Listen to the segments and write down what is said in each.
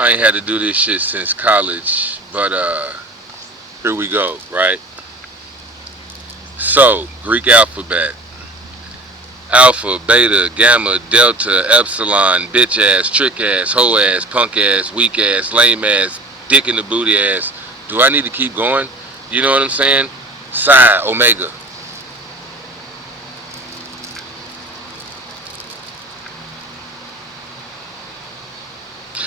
I ain't had to do this shit since college, but here we go, right? So, Greek alphabet. Alpha, beta, gamma, delta, epsilon, bitch ass, trick ass, hoe ass, punk ass, weak ass, lame ass, dick in the booty ass. Do I need to keep going? You know what I'm saying? Psi, omega.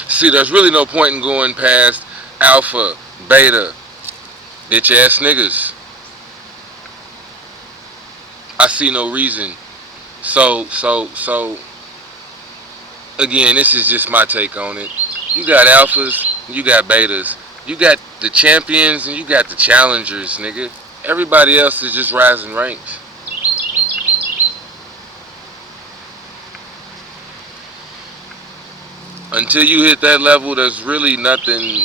See, there's really no point in going past alpha, beta, bitch ass niggas. I see no reason. So, again, this is just my take on it. You got alphas, you got betas, you got the champions, and you got the challengers, nigga. Everybody else is just rising ranks. Until you hit that level, there's really nothing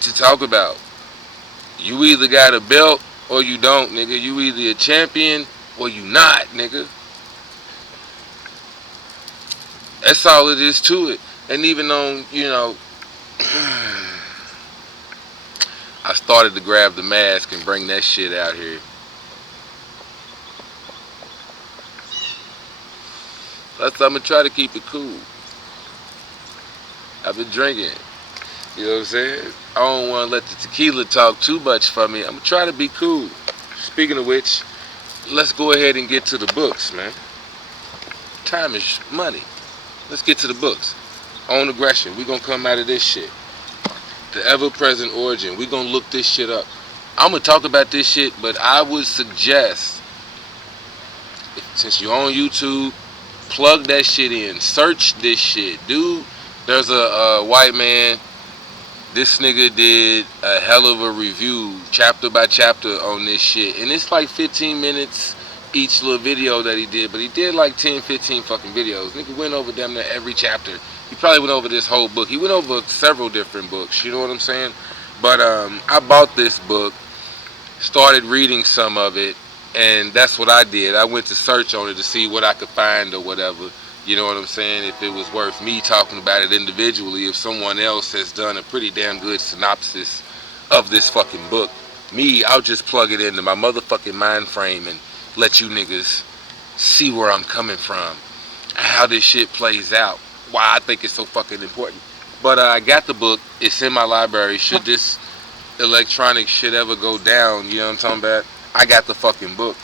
to talk about. You either got a belt or you don't, nigga. You either a champion or you not, nigga. That's all it is to it. And even on, I started to grab the mask and bring that shit out here. That's I'm gonna try to keep it cool. I've been drinking. You know what I'm saying? I don't want to let the tequila talk too much for me. I'm gonna try to be cool. Speaking of which, let's go ahead and get to the books, man. Time is money. Let's get to the books. On aggression, we're gonna come out of this shit. The ever-present origin, we're gonna look this shit up. I'm gonna talk about this shit, but I would suggest, since you're on YouTube, plug that shit in. Search this shit. Dude, there's a white man. This nigga did a hell of a review, chapter by chapter, on this shit. And it's like 15 minutes each little video that he did. But he did like 10, 15 fucking videos. Nigga went over damn near every chapter. He probably went over this whole book. He went over several different books. You know what I'm saying? But I bought this book, started reading some of it. And that's what I did. I went to search on it to see what I could find or whatever. You know what I'm saying? If it was worth me talking about it individually, if someone else has done a pretty damn good synopsis of this fucking book. Me, I'll just plug it into my motherfucking mind frame and let you niggas see where I'm coming from, how this shit plays out, why I think it's so fucking important. But I got the book. It's in my library. Should this electronic shit ever go down, you know what I'm talking about? I got the fucking book.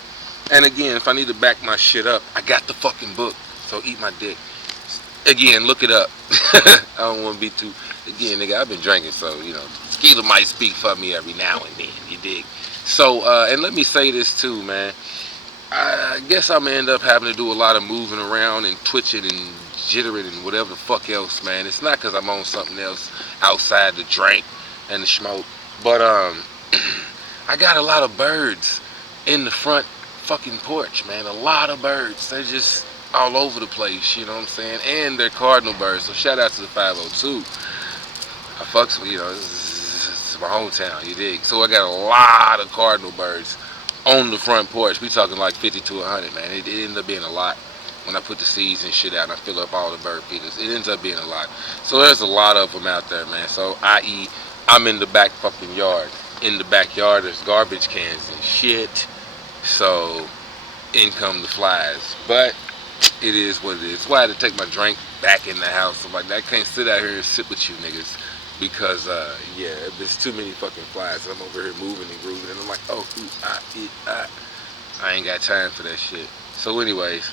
And again, if I need to back my shit up, I got the fucking book. So eat my dick. Again, look it up. I don't want to be too... Again, nigga, I've been drinking, so, tequila might speak for me every now and then, you dig? So, and let me say this too, man. I guess I'm going to end up having to do a lot of moving around and twitching and jittering and whatever the fuck else, man. It's not because I'm on something else outside the drink and the smoke. But, I got a lot of birds in the front fucking porch, man. A lot of birds. They're just all over the place, you know what I'm saying? And they're cardinal birds, so shout out to the 502. I fucks with, this is my hometown, you dig? So I got a lot of cardinal birds on the front porch. We talking like 50 to 100, man. It ended up being a lot when I put the seeds and shit out and I fill up all the bird feeders. It ends up being a lot. So there's a lot of them out there, man. So i.e., I'm in the back fucking yard. In the backyard, there's garbage cans and shit. So in come the flies. But it is what it is. That's why I had to take my drink back in the house. I'm like, I can't sit out here and sit with you niggas. Because, yeah, there's too many fucking flies. I'm over here moving and grooving. And I'm like, oh, I ain't got time for that shit. So anyways.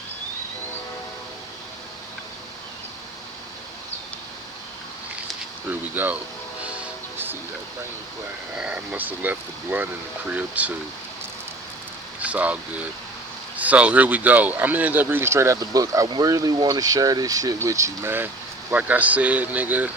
Here we go. Let's see that thing. I must have left the blunt in the crib, too. It's all good. So here we go. I'm gonna end up reading straight out the book. I really want to share this shit with you, man. Like I said, nigga,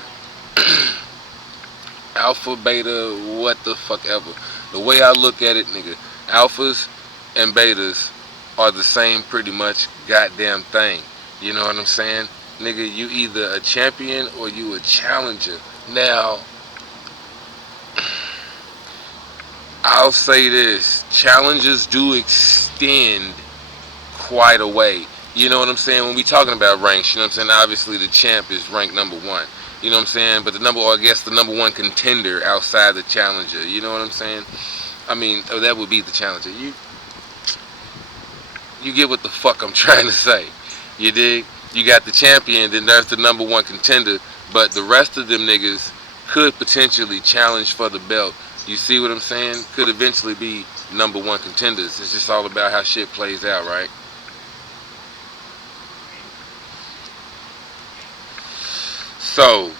alpha, beta, what the fuck ever. The way I look at it, nigga, alphas and betas are the same pretty much goddamn thing. You know what I'm saying? Nigga, you either a champion or you a challenger. Now, I'll say this. Challenges do extend quite a way. You know what I'm saying? When we talking about ranks, you know what I'm saying? Obviously the champ is rank number 1. You know what I'm saying? But the number, or I guess the number one contender outside the challenger. You know what I'm saying? I mean, that would be the challenger. You get what the fuck I'm trying to say. You dig? You got the champion, then there's the number one contender, but the rest of them niggas could potentially challenge for the belt. You see what I'm saying? Could eventually be number one contenders. It's just all about how shit plays out, right? So,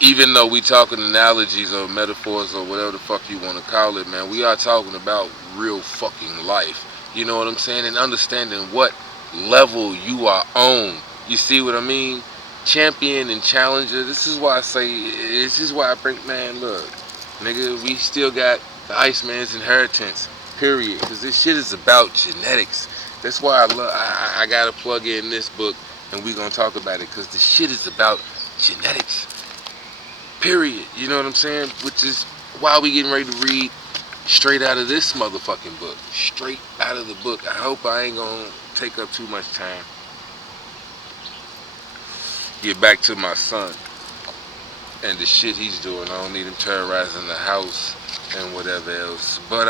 even though we talking analogies or metaphors or whatever the fuck you want to call it, man, we are talking about real fucking life. You know what I'm saying? And understanding what level you are on. You see what I mean? Champion and challenger. This is why I say, this is why I bring, man, look, nigga, we still got the Iceman's inheritance, period. Because this shit is about genetics. That's why I gotta plug in this book and we gonna talk about it. Because the shit is about genetics. Period. You know what I'm saying? Which is why we getting ready to read straight out of this motherfucking book. Straight out of the book. I hope I ain't gonna take up too much time. Get back to my son and the shit he's doing. I don't need him terrorizing the house and whatever else. But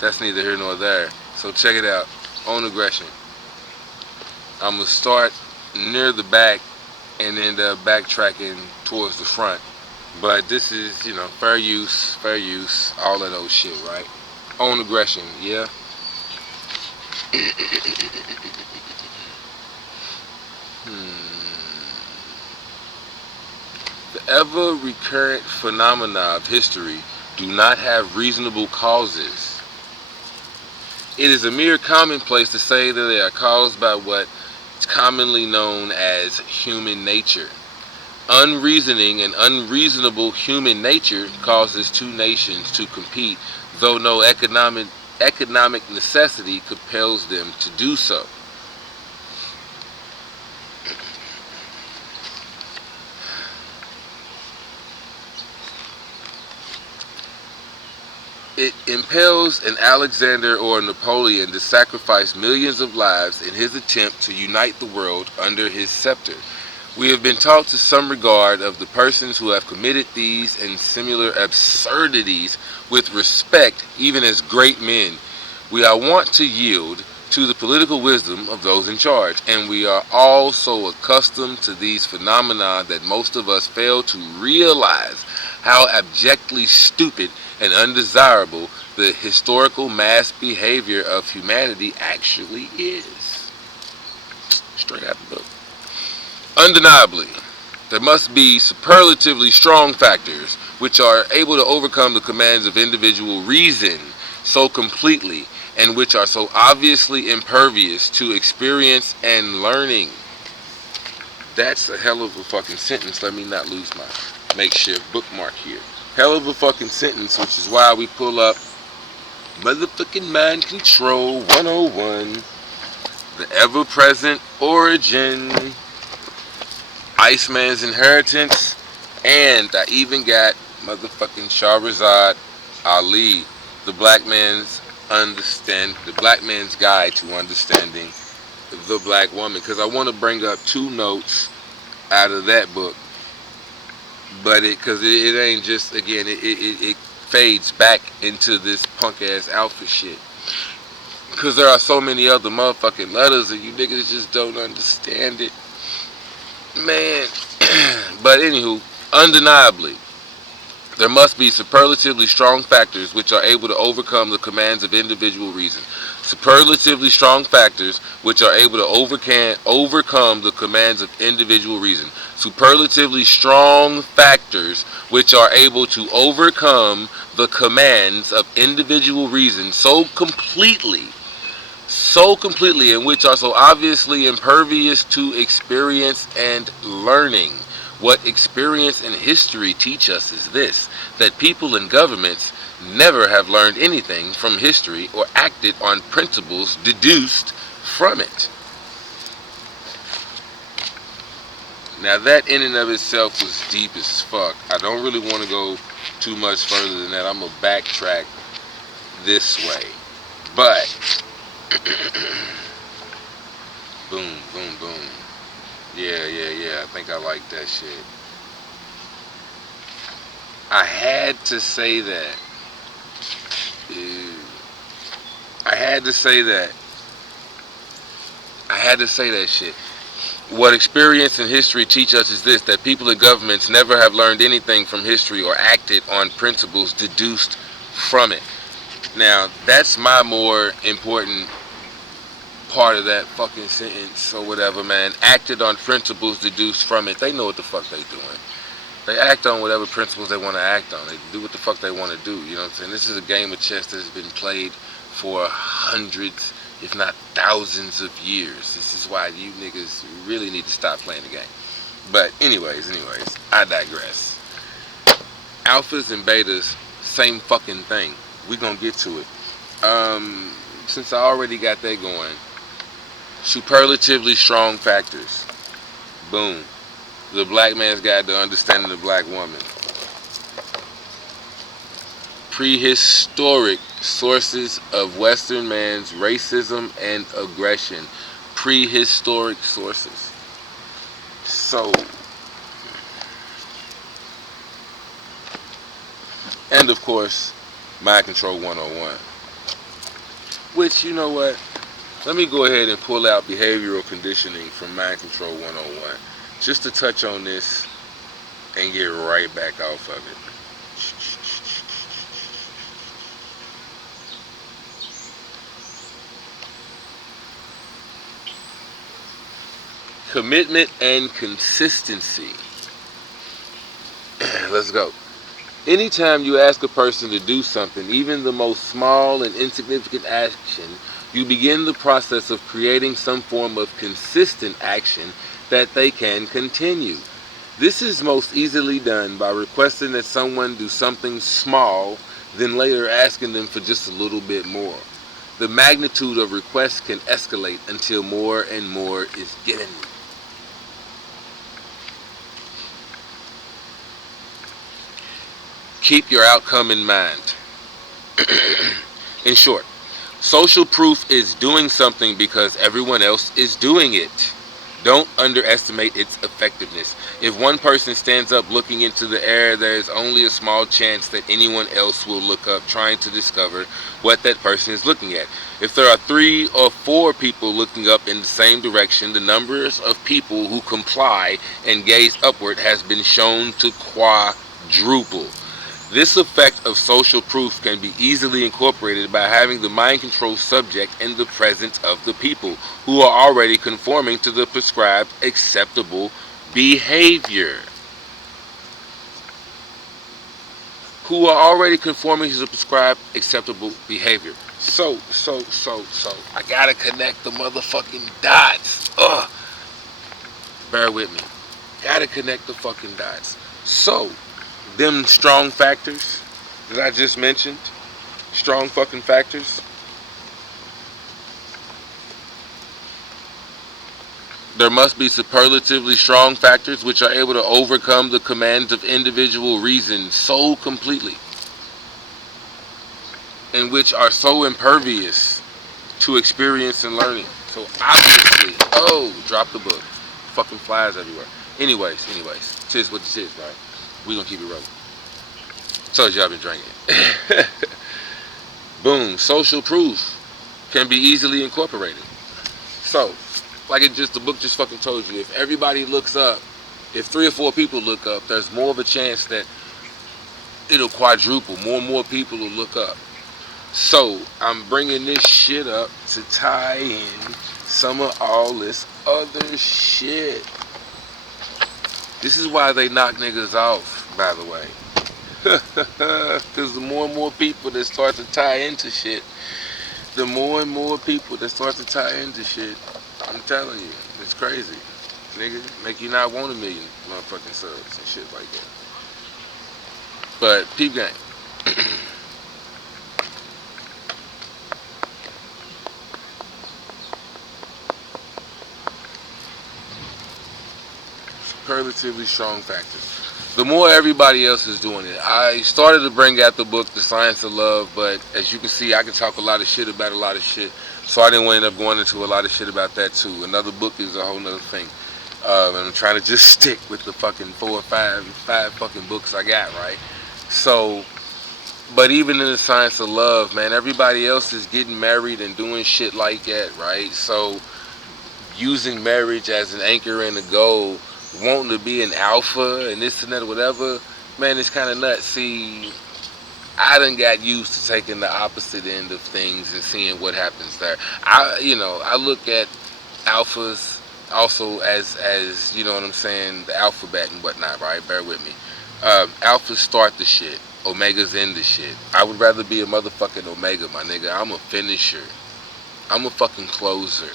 that's neither here nor there. So check it out. On aggression. I'm gonna start near the back and end up backtracking towards the front. But this is, you know, fair use, all of those shit, right? On aggression, yeah. The ever recurrent phenomena of history do not have reasonable causes. It is a mere commonplace to say that they are caused by what is commonly known as human nature. Unreasoning and unreasonable human nature causes two nations to compete, though no economic necessity compels them to do so. It impels an Alexander or a Napoleon to sacrifice millions of lives in his attempt to unite the world under his scepter. We have been taught to some regard of the persons who have committed these and similar absurdities with respect, even as great men. We are wont to yield to the political wisdom of those in charge, and we are all so accustomed to these phenomena that most of us fail to realize how abjectly stupid and undesirable the historical mass behavior of humanity actually is. Straight out the book. Undeniably, there must be superlatively strong factors which are able to overcome the commands of individual reason so completely, and which are so obviously impervious to experience and learning. That's a hell of a fucking sentence. Let me not lose my makeshift bookmark here. Hell of a fucking sentence, which is why we pull up Motherfucking Mind Control 101, The Ever-Present Origin, Iceman's Inheritance, and I even got motherfucking Shahrazad Ali, the black man's guide to understanding the black woman, because I want to bring up two notes out of that book, but because it ain't just, again, it fades back into this punk ass outfit shit, because there are so many other motherfucking letters and you niggas just don't understand it, man. But anywho, undeniably, there must be superlatively strong factors which are able to overcome the commands of individual reason. Superlatively strong factors which are able to overcome the commands of individual reason. Superlatively strong factors which are able to overcome the commands of individual reason so completely, and which are so obviously impervious to experience and learning. What experience and history teach us is this, that people and governments never have learned anything from history or acted on principles deduced from it. Now that in and of itself was deep as fuck. I don't really want to go too much further than that. I'm going to backtrack this way. But boom, boom, boom. Yeah. I think I like that shit. I had to say that. Ew. I had to say that. I had to say that shit. What experience and history teach us is this, that people in governments never have learned anything from history or acted on principles deduced from it. Now, that's my more important part of that fucking sentence or whatever, man. Acted on principles deduced from it. They know what the fuck they doing. They act on whatever principles they want to act on. They do what the fuck they want to do. You know what I'm saying? This is a game of chess that's been played for hundreds, if not thousands of years. This is why you niggas really need to stop playing the game. But anyways, I digress. Alphas and betas, same fucking thing. We gonna get to it. Since I already got that going, superlatively strong factors. Boom. The Black Man's Guide to Understanding the Black Woman. Prehistoric sources of Western man's racism and aggression. Prehistoric sources. So, and of course, Mind Control 101. Which, you know what? Let me go ahead and pull out behavioral conditioning from Mind Control 101. Just to touch on this and get right back off of it. Commitment and consistency. Let's go. Anytime you ask a person to do something, even the most small and insignificant action, you begin the process of creating some form of consistent action that they can continue. This is most easily done by requesting that someone do something small, then later asking them for just a little bit more. The magnitude of requests can escalate until more and more is given. Keep your outcome in mind. In short, social proof is doing something because everyone else is doing it. Don't underestimate its effectiveness. If one person stands up looking into the air, there is only a small chance that anyone else will look up trying to discover what that person is looking at. If there are 3 or 4 people looking up in the same direction, the numbers of people who comply and gaze upward has been shown to quadruple. This effect of social proof can be easily incorporated by having the mind control subject in the presence of the people who are already conforming to the prescribed acceptable behavior. Who are already conforming to the prescribed acceptable behavior. So, I gotta connect the motherfucking dots. Ugh. Bear with me. Gotta connect the fucking dots. So, them strong factors that I just mentioned, strong fucking factors, there must be superlatively strong factors which are able to overcome the commands of individual reason so completely, and which are so impervious to experience and learning. So obviously, drop the book. Fucking flies everywhere. Anyways, tis what it is, right? We gonna keep it rolling. Told you I've been drinking. Boom. Social proof can be easily incorporated. So, like the book just fucking told you, if everybody looks up, if 3 or 4 people look up, there's more of a chance that it'll quadruple. More and more people will look up. So, I'm bringing this shit up to tie in some of all this other shit. This is why they knock niggas off, by the way. Because the more and more people that start to tie into shit, I'm telling you, it's crazy. Nigga, make you not want 1 million motherfucking subs and shit like that. But, peep game. Superlatively strong factors. The more everybody else is doing it. I started to bring out the book, The Science of Love, but as you can see, I can talk a lot of shit about a lot of shit. So I didn't end up going into a lot of shit about that too. Another book is a whole nother thing. And I'm trying to just stick with the fucking 4 or 5 fucking books I got, right? So, but even in the science of love, man, everybody else is getting married and doing shit like that, right? So, using marriage as an anchor and a goal, wanting to be an alpha and this and that or whatever, man, it's kind of nuts. See, I done got used to taking the opposite end of things and seeing what happens there. I look at alphas also as you know what I'm saying, the alphabet and whatnot, right? Bear with me. Alphas start the shit. Omegas end the shit. I would rather be a motherfucking Omega, my nigga. I'm a finisher. I'm a fucking closer.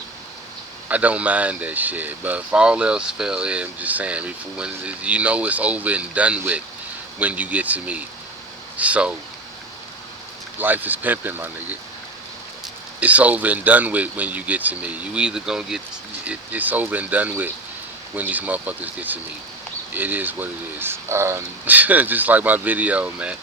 I don't mind that shit. But if all else fail, yeah, I'm just saying, when you know it's over and done with when you get to me. So life is pimping, my nigga. It's over and done with when you get to me. You either gonna get it's over and done with when these motherfuckers get to me. It is what it is. Just like my video, man.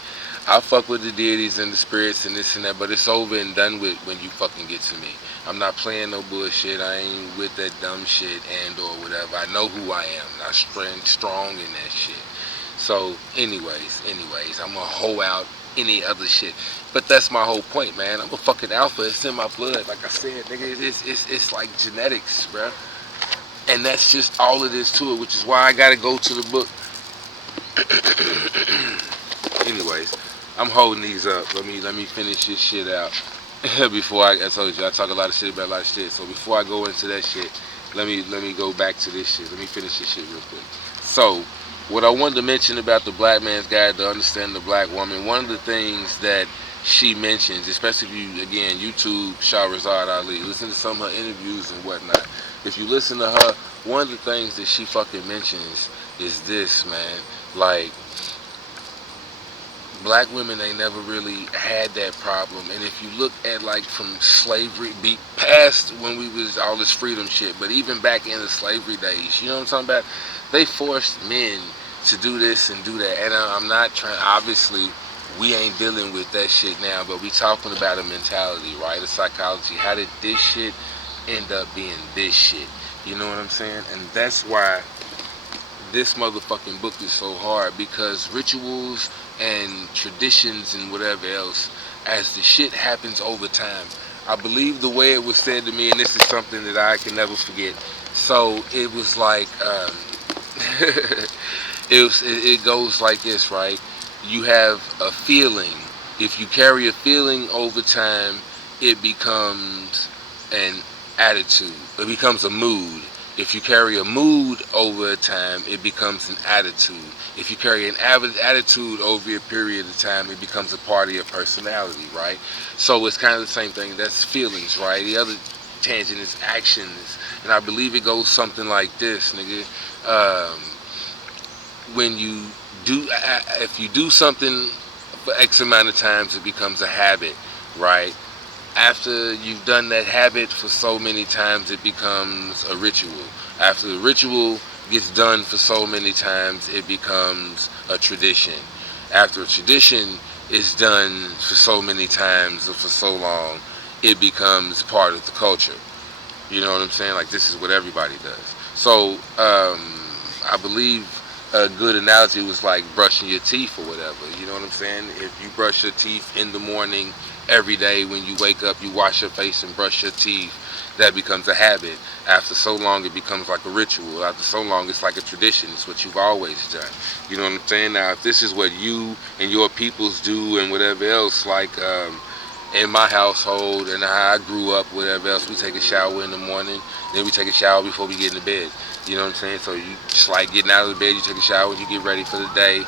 I fuck with the deities and the spirits and this and that, but it's over and done with when you fucking get to me. I'm not playing no bullshit. I ain't with that dumb shit and or whatever. I know who I am. I'm strong in that shit. So, anyways, I'm gonna hoe out any other shit. But that's my whole point, man. I'm a fucking alpha. It's in my blood. Like I said, nigga, it's like genetics, bruh. And that's just all it is to it, which is why I gotta go to the book. Anyways, I'm holding these up. Let me finish this shit out. Before I told you I talk a lot of shit about a lot of shit. So before I go into that shit, let me go back to this shit. Let me finish this shit real quick. So, what I wanted to mention about the Black Man's Guide to Understand the Black Woman, one of the things that she mentions, especially if you, again, YouTube Shahrazad Ali, listen to some of her interviews and whatnot. If you listen to her, one of the things that she fucking mentions is this, man. Like, black women ain't never really had that problem. And if you look at, like, from slavery, be past when we was all this freedom shit, but even back in the slavery days, you know what I'm talking about? They forced men to do this and do that. And I'm not trying, obviously, we ain't dealing with that shit now, but we talking about a mentality, right? A psychology. How did this shit end up being this shit? You know what I'm saying? And that's why this motherfucking book is so hard, because rituals and traditions and whatever else, as the shit happens over time. I believe the way it was said to me, and this is something that I can never forget. So it was like, it goes like this, right? You have a feeling. If you carry a feeling over time, it becomes an attitude. It becomes a mood. If you carry a mood over a time, it becomes an attitude. If you carry an attitude over a period of time, it becomes a part of your personality, right? So it's kind of the same thing. That's feelings, right? The other tangent is actions. And I believe it goes something like this, nigga. When you do, if you do something for X amount of times, it becomes a habit, right? After you've done that habit for so many times, it becomes a ritual. After the ritual gets done for so many times, it becomes a tradition. After a tradition is done for so many times or for so long, it becomes part of the culture. You know what I'm saying? Like, this is what everybody does. So, I believe a good analogy was like brushing your teeth or whatever. You know what I'm saying? If you brush your teeth in the morning, every day when you wake up, you wash your face and brush your teeth, that becomes a habit. After so long, it becomes like a ritual. After so long, it's like a tradition. It's what you've always done. You know what I'm saying? Now, if this is what you and your peoples do and whatever else, like in my household and how I grew up, whatever else, we take a shower in the morning, then we take a shower before we get into bed. You know what I'm saying? So you just like getting out of the bed, you take a shower, you get ready for the day,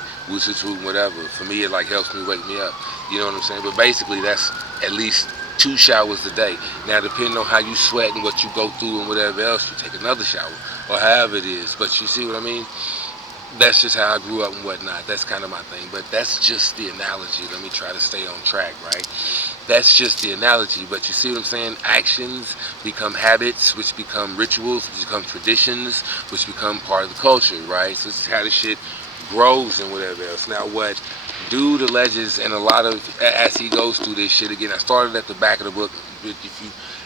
whatever. For me, it like helps me wake me up. You know what I'm saying? But basically, that's at least 2 showers a day. Now, depending on how you sweat and what you go through and whatever else, you take another shower or however it is. But you see what I mean? That's just how I grew up and whatnot. That's kind of my thing. But that's just the analogy. Let me try to stay on track, right? That's just the analogy. But you see what I'm saying? Actions become habits, which become rituals, which become traditions, which become part of the culture, right? So this is how the shit grows and whatever else. Now, what Dude alleges, and a lot of, as he goes through this shit, again, I started at the back of the book.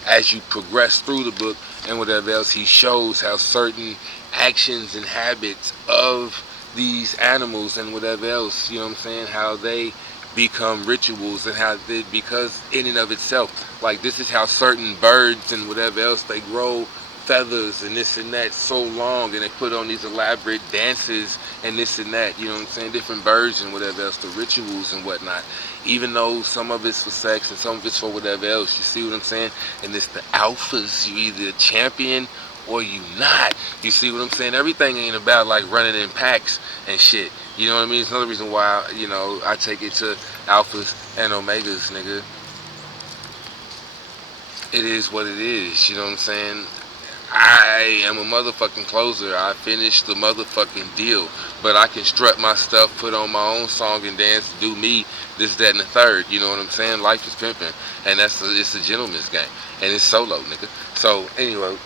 As you progress through the book and whatever else, he shows how certain actions and habits of these animals and whatever else, you know what I'm saying, how they become rituals and how they, because in and of itself, like this is how certain birds and whatever else, they grow feathers and this and that so long, and they put on these elaborate dances and this and that, you know what I'm saying, different birds and whatever else, the rituals and whatnot, even though some of it's for sex and some of it's for whatever else, you see what I'm saying, and it's the alphas, you either a champion or you not, you see what I'm saying, everything ain't about like running in packs and shit, you know what I mean, it's another reason why, you know, I take it to alphas and omegas, nigga. It is what it is, you know what I'm saying. I am a motherfucking closer. I finished the motherfucking deal. But I can strut my stuff, put on my own song and dance, do me, this, that, and the third. You know what I'm saying? Life is pimping. And it's a gentleman's game. And it's solo, nigga. So, anyway,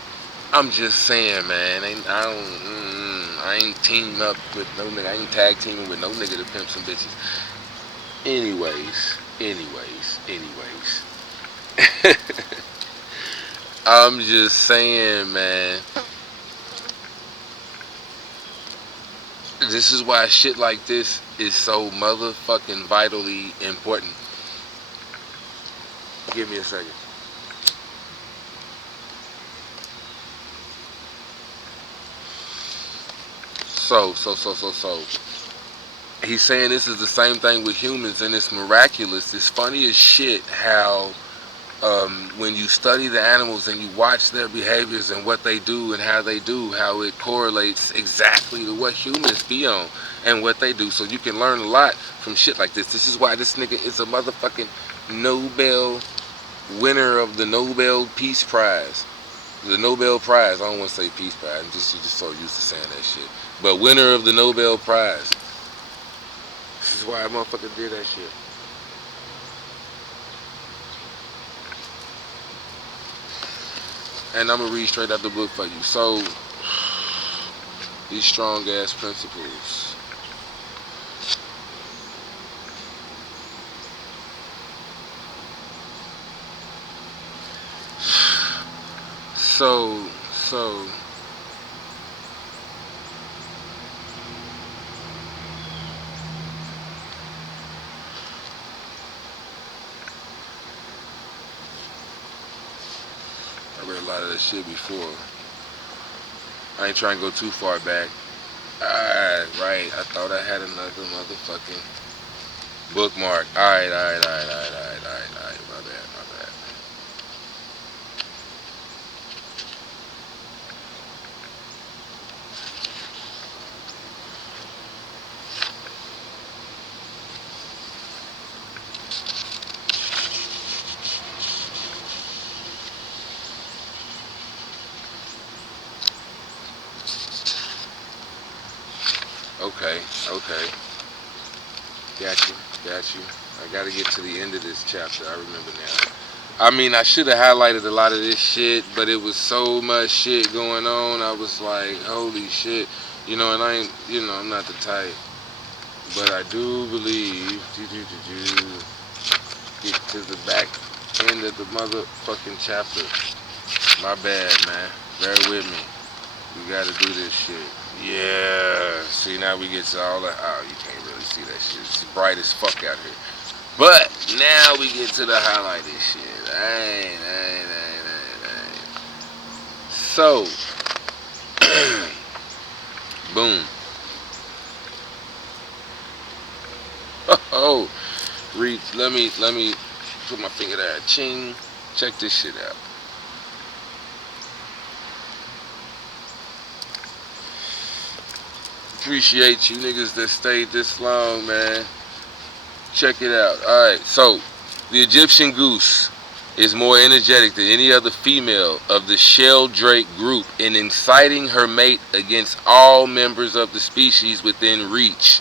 I'm just saying, man. I ain't teaming up with no nigga. I ain't tag teaming with no nigga to pimp some bitches. Anyways. I'm just saying, man. This is why shit like this is so motherfucking vitally important. Give me a second. So. He's saying this is the same thing with humans, and it's miraculous. It's funny as shit how when you study the animals and you watch their behaviors and what they do and how they do, how it correlates exactly to what humans be on and what they do. So you can learn a lot from shit like this. This is why this nigga is a motherfucking Nobel winner of the Nobel Peace Prize. The Nobel Prize. I don't want to say Peace Prize. I'm just so used to saying that shit. But winner of the Nobel Prize. This is why a motherfucker did that shit. And I'm going to read straight out the book for you. So, these strong ass principles. So. I read a lot of that shit before. I ain't trying to go too far back. Alright, right. I thought I had another motherfucking bookmark. Alright. My bad. Okay. Got you. I gotta get to the end of this chapter. I remember now. I mean, I should have highlighted a lot of this shit, but it was so much shit going on. I was like, holy shit. You know, and I ain't, you know, I'm not the type. But I do believe, get to the back end of the motherfucking chapter. My bad, man. Bear with me. We gotta do this shit. Yeah. See, now we get to all the, oh, you can't really see that shit. It's bright as fuck out here. But now we get to the highlighted shit. Ain't. So, boom. Oh, read. Let me put my finger there. Ching. Check this shit out. Appreciate you niggas that stayed this long, man. Check it out. Alright, so the Egyptian goose is more energetic than any other female of the sheldrake group in inciting her mate against all members of the species within reach,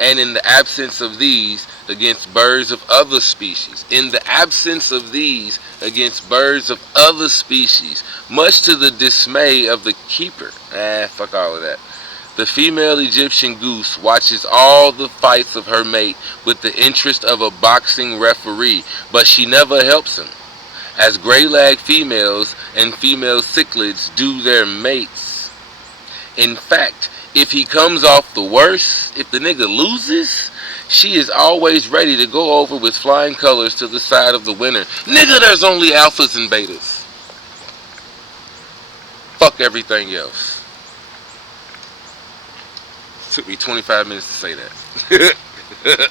and in the absence of these, against birds of other species. In the absence of these, against birds of other species, much to the dismay of the keeper. Fuck all of that. The female Egyptian goose watches all the fights of her mate with the interest of a boxing referee, but she never helps him, as gray-lag females and female cichlids do their mates. In fact, If he comes off the worst, if the nigga loses, she is always ready to go over with flying colors to the side of the winner. Nigga, there's only alphas and betas. Fuck everything else. It took me 25 minutes to say that.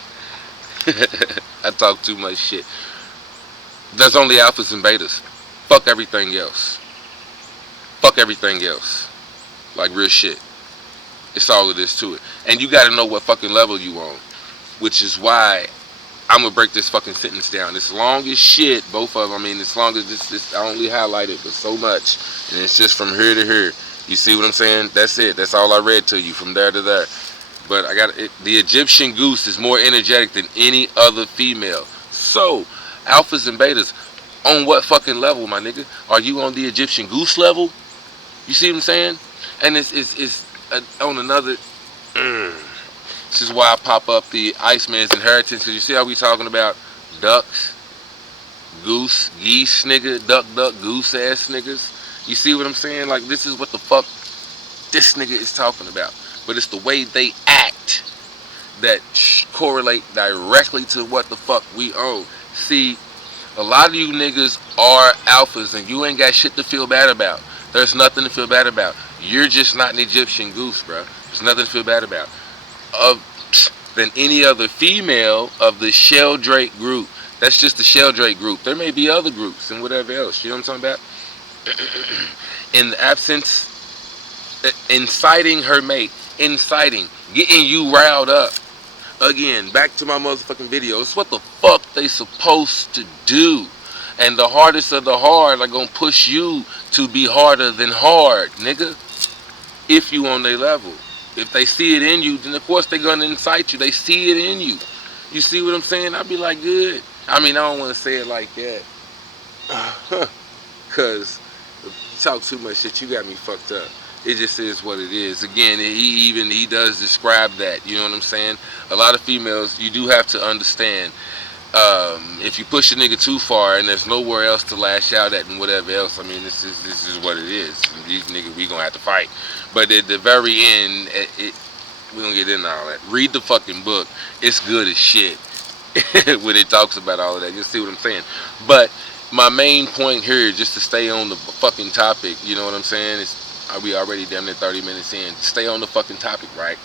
I talk too much shit. There's only alphas and betas. Fuck everything else. Fuck everything else. Like real shit. It's all it is to it. And you gotta know what fucking level you on. Which is why I'm gonna break this fucking sentence down. It's long as shit, both of them. I mean, as long as this I only highlighted, but so much. And it's just from here to here. You see what I'm saying? That's it. That's all I read to you from there to there. But I got it. The Egyptian goose is more energetic than any other female. So, alphas and betas, on what fucking level, my nigga? Are you on the Egyptian goose level? You see what I'm saying? And it's on another. This is why I pop up the Iceman's Inheritance, because you see how we talking about ducks, goose, geese, nigga, duck, goose ass niggas. You see what I'm saying? Like, this is what the fuck this nigga is talking about. But it's the way they act that correlate directly to what the fuck we own. See, a lot of you niggas are alphas and you ain't got shit to feel bad about. There's nothing to feel bad about. You're just not an Egyptian goose, bro. There's nothing to feel bad about. Than any other female of the Sheldrake group. That's just the Sheldrake group. There may be other groups and whatever else. You know what I'm talking about? In the absence, inciting her mate. Inciting. Getting you riled up. Again, back to my motherfucking video. It's what the fuck they supposed to do. And the hardest of the hard are gonna push you to be harder than hard, nigga. If you on their level. If they see it in you, then of course they're gonna incite you. They see it in you. You see what I'm saying? I'd be like, good. I mean, I don't want to say it like that. Cause you talk too much shit, you got me fucked up. It just is what it is. Again, he does describe that. You know what I'm saying? A lot of females, you do have to understand. If you push a nigga too far and there's nowhere else to lash out at and whatever else, I mean, this is what it is. These niggas, we gonna have to fight. But at the very end, we gonna get into all that. Read the fucking book. It's good as shit when it talks about all of that. You see what I'm saying? But my main point here, just to stay on the fucking topic, you know what I'm saying? We already damn near 30 minutes in. Stay on the fucking topic, right?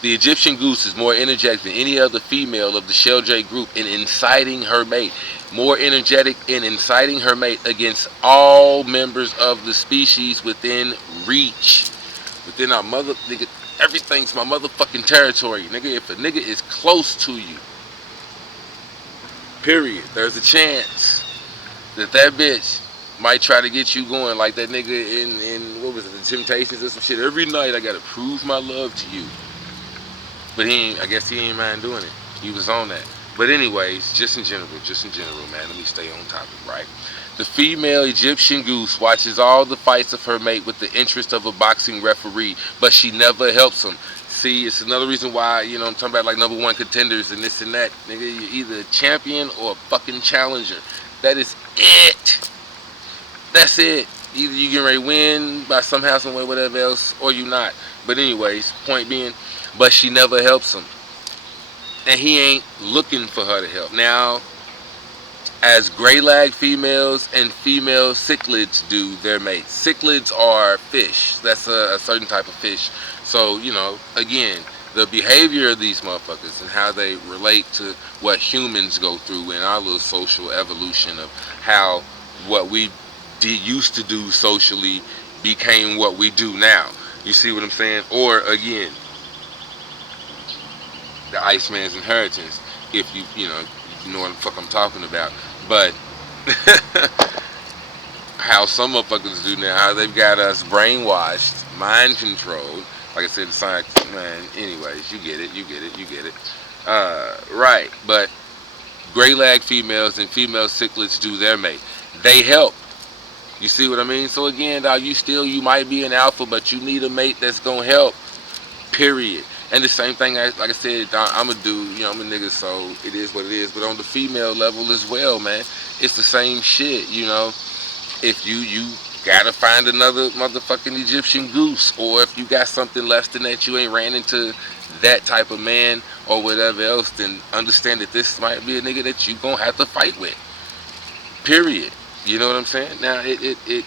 The Egyptian goose is more energetic than any other female of the Sheldrake group in inciting her mate. More energetic in inciting her mate against all members of the species within reach. Within our mother, nigga, everything's my motherfucking territory, nigga. If a nigga is close to you, period, there's a chance that bitch might try to get you going like that nigga in what was it, the Temptations or some shit. Every night I gotta prove my love to you. But I guess he ain't mind doing it. He was on that. But anyways, just in general, man, let me stay on topic, right? The female Egyptian goose watches all the fights of her mate with the interest of a boxing referee, but she never helps him. See, it's another reason why, you know, I'm talking about like #1 contenders and this and that. Nigga, you're either a champion or a fucking challenger. That is it. That's it. Either you get ready to win by somehow, some way, whatever else, or you not. But anyways, point being, but she never helps him. And he ain't looking for her to help. Now, as gray lag females and female cichlids do their mates. Cichlids are fish. That's a certain type of fish. So, you know, again, the behavior of these motherfuckers and how they relate to what humans go through in our little social evolution of how what we used to do socially became what we do now. You see what I'm saying? Or again, the Iceman's Inheritance, if you know what the fuck I'm talking about. But how some motherfuckers do now, how they've got us brainwashed, mind controlled. Like I said, the science, man, anyways, you get it. Right, but gray lag females and female cichlids do their mate. They help. You see what I mean? So again, dog, you might be an alpha, but you need a mate that's gonna help. Period. And the same thing, like I said, I'm a dude, you know, I'm a nigga, so it is what it is. But on the female level as well, man, it's the same shit, you know. If you gotta find another motherfucking Egyptian goose. Or if you got something less than that, you ain't ran into that type of man or whatever else, then understand that this might be a nigga that you gonna have to fight with. Period. You know what I'm saying? Now it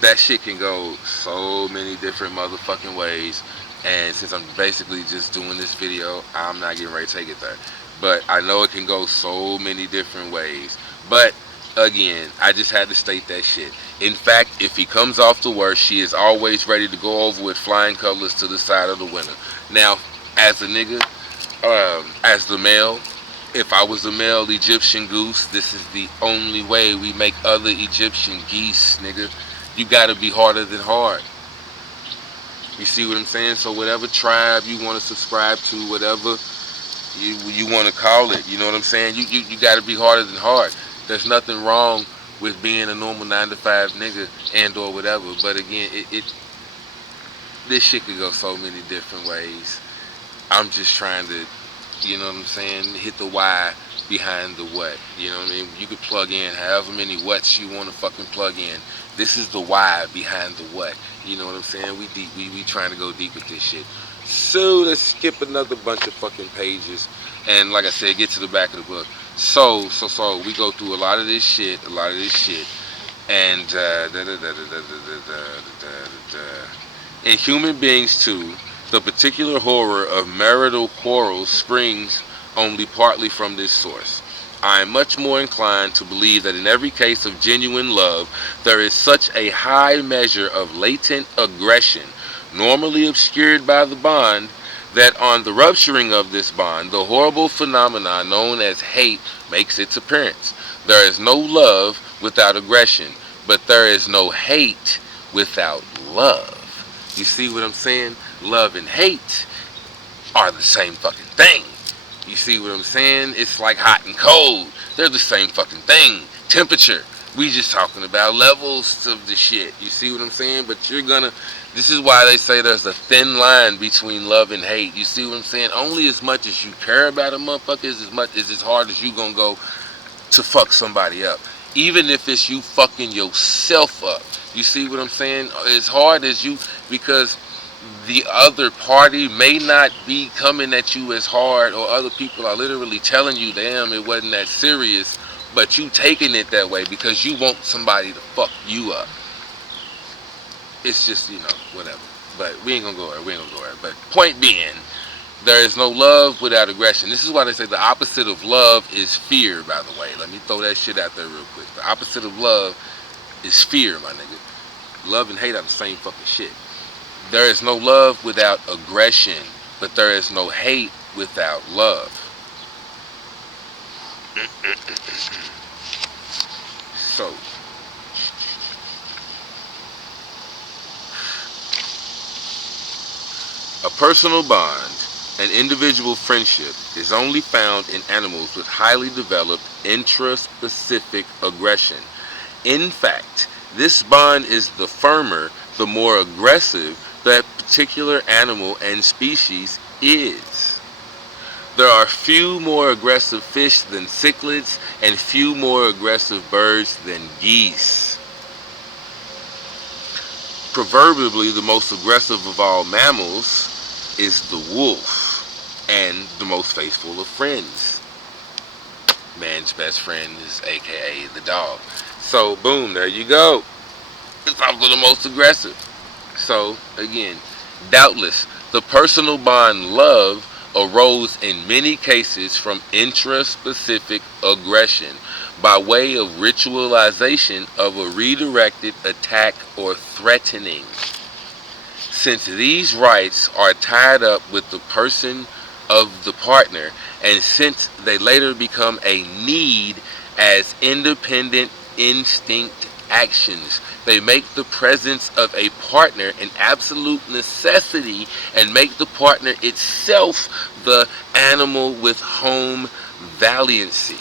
that shit can go so many different motherfucking ways. And since I'm basically just doing this video, I'm not getting ready to take it there. But I know it can go so many different ways. But again, I just had to state that shit. In fact, if he comes off the worst, she is always ready to go over with flying colors to the side of the winner. Now, as a nigga, as the male, if I was a male Egyptian goose, this is the only way we make other Egyptian geese, nigga. You gotta be harder than hard. You see what I'm saying? So whatever tribe you want to subscribe to, whatever you want to call it, you know what I'm saying? You got to be harder than hard. There's nothing wrong with being a normal 9-to-5 nigga and or whatever. But again, this shit could go so many different ways. I'm just trying to, you know what I'm saying, hit the why behind the what. You know what I mean? You could plug in however many whats you want to fucking plug in. This is the why behind the what. You know what I'm saying? We deep. We trying to go deep with this shit. So let's skip another bunch of fucking pages, and like I said, get to the back of the book. So we go through a lot of this shit, and in human beings too, the particular horror of marital quarrels springs only partly from this source. I am much more inclined to believe that in every case of genuine love, there is such a high measure of latent aggression, normally obscured by the bond, that on the rupturing of this bond, the horrible phenomenon known as hate makes its appearance. There is no love without aggression, but there is no hate without love. You see what I'm saying? Love and hate are the same fucking thing. You see what I'm saying? It's like hot and cold. They're the same fucking thing. Temperature. We just talking about levels of the shit. You see what I'm saying? But this is why they say there's a thin line between love and hate. You see what I'm saying? Only as much as you care about a motherfucker is as hard as you gonna go to fuck somebody up. Even if it's you fucking yourself up. You see what I'm saying? As hard as you, because the other party may not be coming at you as hard, or other people are literally telling you, damn, it wasn't that serious, but you taking it that way because you want somebody to fuck you up. It's just, whatever. But we ain't gonna go there. But point being, there is no love without aggression. This is why they say the opposite of love is fear, by the way. Let me throw that shit out there real quick. The opposite of love is fear, my nigga. Love and hate are the same fucking shit. There is no love without aggression, but there is no hate without love. So, a personal bond, an individual friendship, is only found in animals with highly developed intra-specific aggression. In fact, this bond is the firmer, the more aggressive that particular animal and species is. There are few more aggressive fish than cichlids, and few more aggressive birds than geese. Proverbially, the most aggressive of all mammals is the wolf, and the most faithful of friends. Man's best friend is aka the dog. So boom, there you go. It's also the most aggressive. So again, doubtless the personal bond love arose in many cases from intra-specific aggression by way of ritualization of a redirected attack or threatening. Since these rights are tied up with the person of the partner, and since they later become a need as independent instinct actions, they make the presence of a partner an absolute necessity and make the partner itself the animal with home valiancy,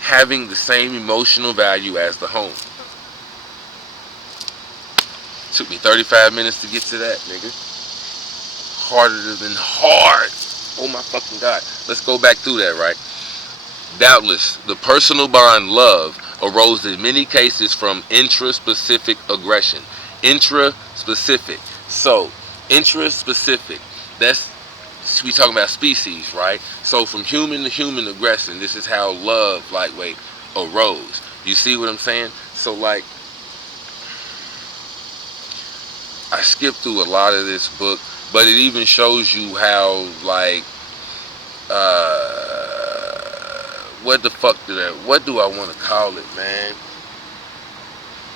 having the same emotional value as the home. Took me 35 minutes to get to that, nigga. Harder than hard. Oh my fucking God. Let's go back through that, right? Doubtless, the personal bond love arose in many cases from intraspecific aggression. Intraspecific. So, intraspecific, that's, we talking about species, right? So from human to human aggression, this is how love, lightweight, arose. You see what I'm saying? So like, I skipped through a lot of this book, but it even shows you how, like, what the fuck what do I want to call it, man?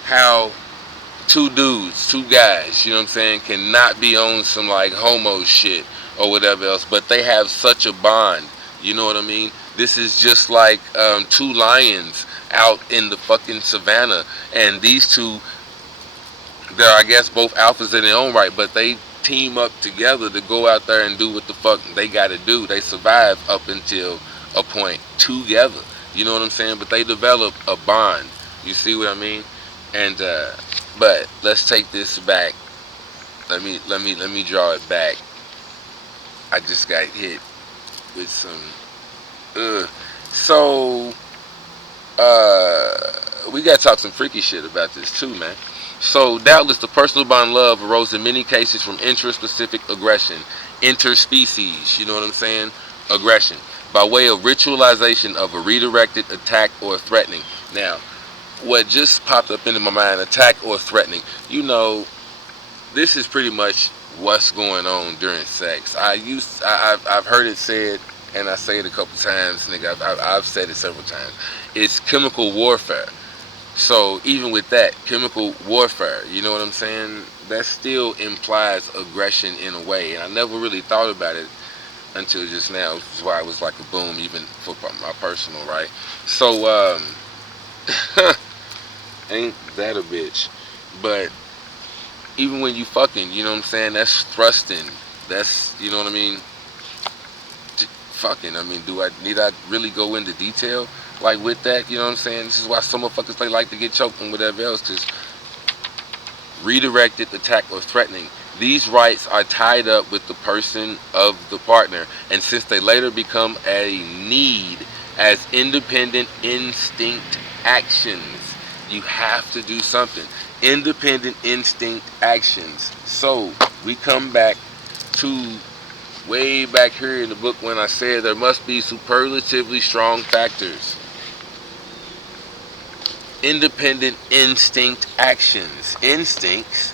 How two dudes, two guys, you know what I'm saying, cannot be on some like homo shit or whatever else, but they have such a bond, you know what I mean? This is just like two lions out in the fucking savannah, and these two, they're, I guess, both alphas in their own right, but they team up together to go out there and do what the fuck they gotta do. They survive up until a point together, you know what I'm saying? But they develop a bond, you see what I mean? And but let's take this back. Let me draw it back. I just got hit with some so we gotta talk some freaky shit about this too, man. So doubtless the personal bond love arose in many cases from intraspecific aggression, interspecies, you know what I'm saying, aggression, by way of ritualization of a redirected attack or threatening. Now, what just popped up into my mind, attack or threatening, you know, this is pretty much what's going on during sex. I've heard it said, and I say it a couple times, nigga, I've said it several times. It's chemical warfare. So even with that, chemical warfare, you know what I'm saying, that still implies aggression in a way, and I never really thought about it until just now, which is why it was like a boom, even for my personal, right? So ain't that a bitch? But even when you fucking, you know what I'm saying, that's thrusting. That's, you know what I mean, fucking, I mean, need I really go into detail like with that, you know what I'm saying? This is why some motherfuckers, they like to get choked and whatever else, because redirected attack or threatening, these rights are tied up with the person of the partner, and since they later become a need as independent instinct actions, you have to do something. Independent instinct actions. So we come back to way back here in the book when I said there must be superlatively strong factors. Independent instinct actions. Instincts,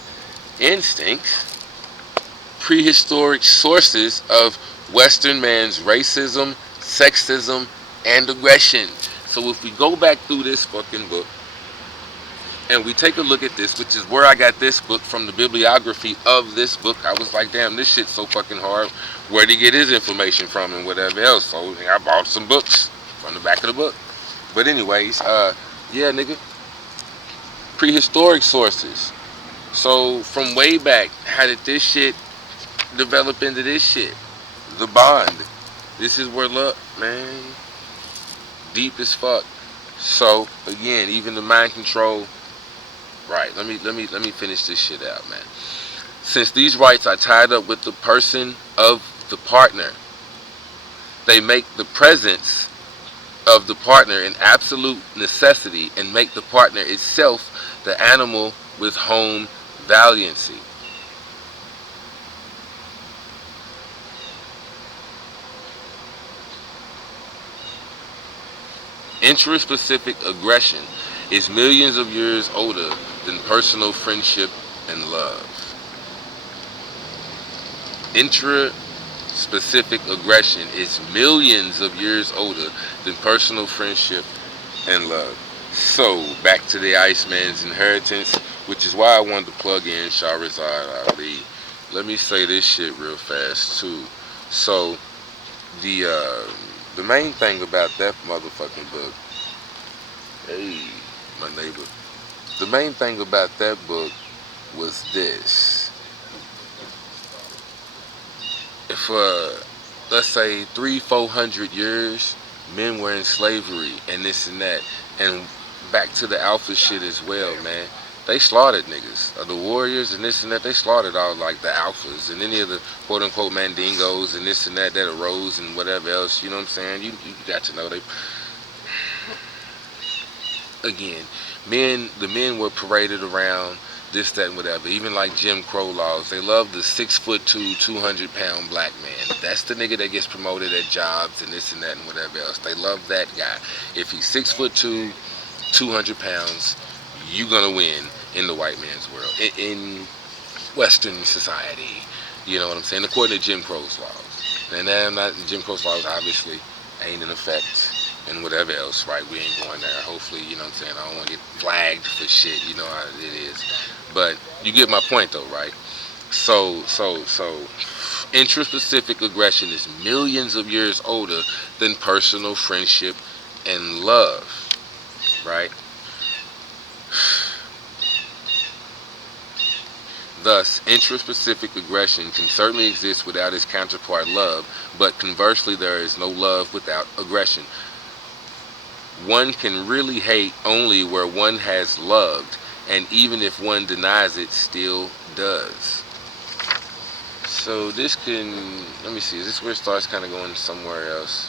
prehistoric sources of Western man's racism, sexism, and aggression. So if we go back through this fucking book, and we take a look at this, which is where I got this book from, the bibliography of this book. I was like, damn, this shit's so fucking hard. Where'd he get his information from and whatever else? So I bought some books from the back of the book. But anyways, yeah, nigga. Prehistoric sources. So from way back, how did this shit develop into this shit? The bond. This is where love, man, deep as fuck. So again, even the mind control. Right, let me finish this shit out, man. Since these rights are tied up with the person of the partner, they make the presence of the partner an absolute necessity and make the partner itself the animal with home valiancy. Intraspecific aggression is millions of years older than personal friendship and love. Intraspecific aggression is millions of years older than personal friendship and love. So, back to the Iceman's inheritance, which is why I wanted to plug in Shahrazad Ali. Let me say this shit real fast, too. So, the main thing about that motherfucking book, hey, my neighbor. The main thing about that book was this. If, let's say 300-400 years, men were in slavery and this and that, and back to the alpha shit as well, man. They slaughtered niggas. The warriors and this and that, they slaughtered all like the alphas and any of the quote unquote mandingos and this and that arose and whatever else, you know what I'm saying? You got to know they. again, the men were paraded around this, that, and whatever. Even like Jim Crow laws, they love the 6'2", 200-pound black man. That's the nigga that gets promoted at jobs and this and that and whatever else. They love that guy. If he's 6'2", 200 pounds, you gonna win in the white man's world, in Western society. You know what I'm saying? According to Jim Crow's laws. And then Jim Crow's laws obviously ain't in effect and whatever else, right? We ain't going there. Hopefully, you know what I'm saying? I don't want to get flagged for shit. You know how it is. But you get my point though, right? So intraspecific aggression is millions of years older than personal friendship and love, right? Thus, intraspecific aggression can certainly exist without its counterpart love, but conversely there is no love without aggression. One can really hate only where one has loved, and even if one denies it, still does. So this can, let me see, is this where it starts kind of going somewhere else?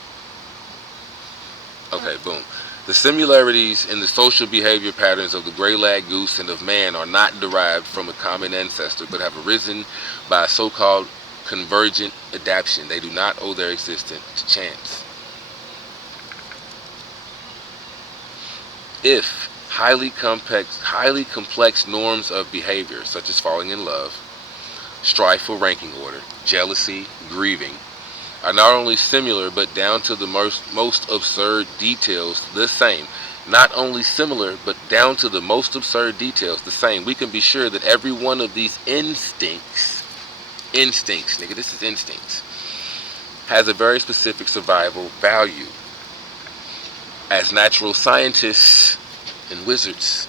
Okay, boom. The similarities in the social behavior patterns of the gray-lag goose and of man are not derived from a common ancestor, but have arisen by a so-called convergent adaptation. They do not owe their existence to chance. If highly complex norms of behavior, such as falling in love, strife for ranking order, jealousy, grieving, are not only similar but down to the most absurd details the same. Not only similar but down to the most absurd details the same. We can be sure that every one of these instincts, nigga, this is instincts, has a very specific survival value. As natural scientists and wizards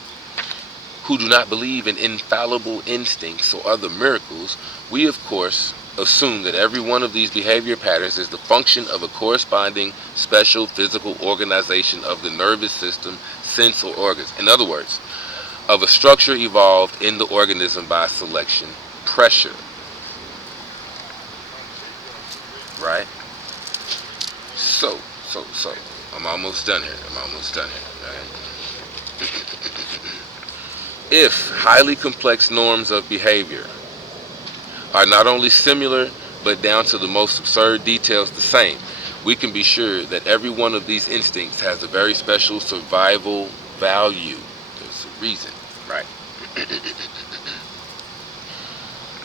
who do not believe in infallible instincts or other miracles, we of course assume that every one of these behavior patterns is the function of a corresponding special physical organization of the nervous system, sense, or organs. In other words, of a structure evolved in the organism by selection pressure. Right? So. I'm almost done here. Right? If highly complex norms of behavior are not only similar but down to the most absurd details the same, we can be sure that every one of these instincts has a very special survival value. There's a reason, right?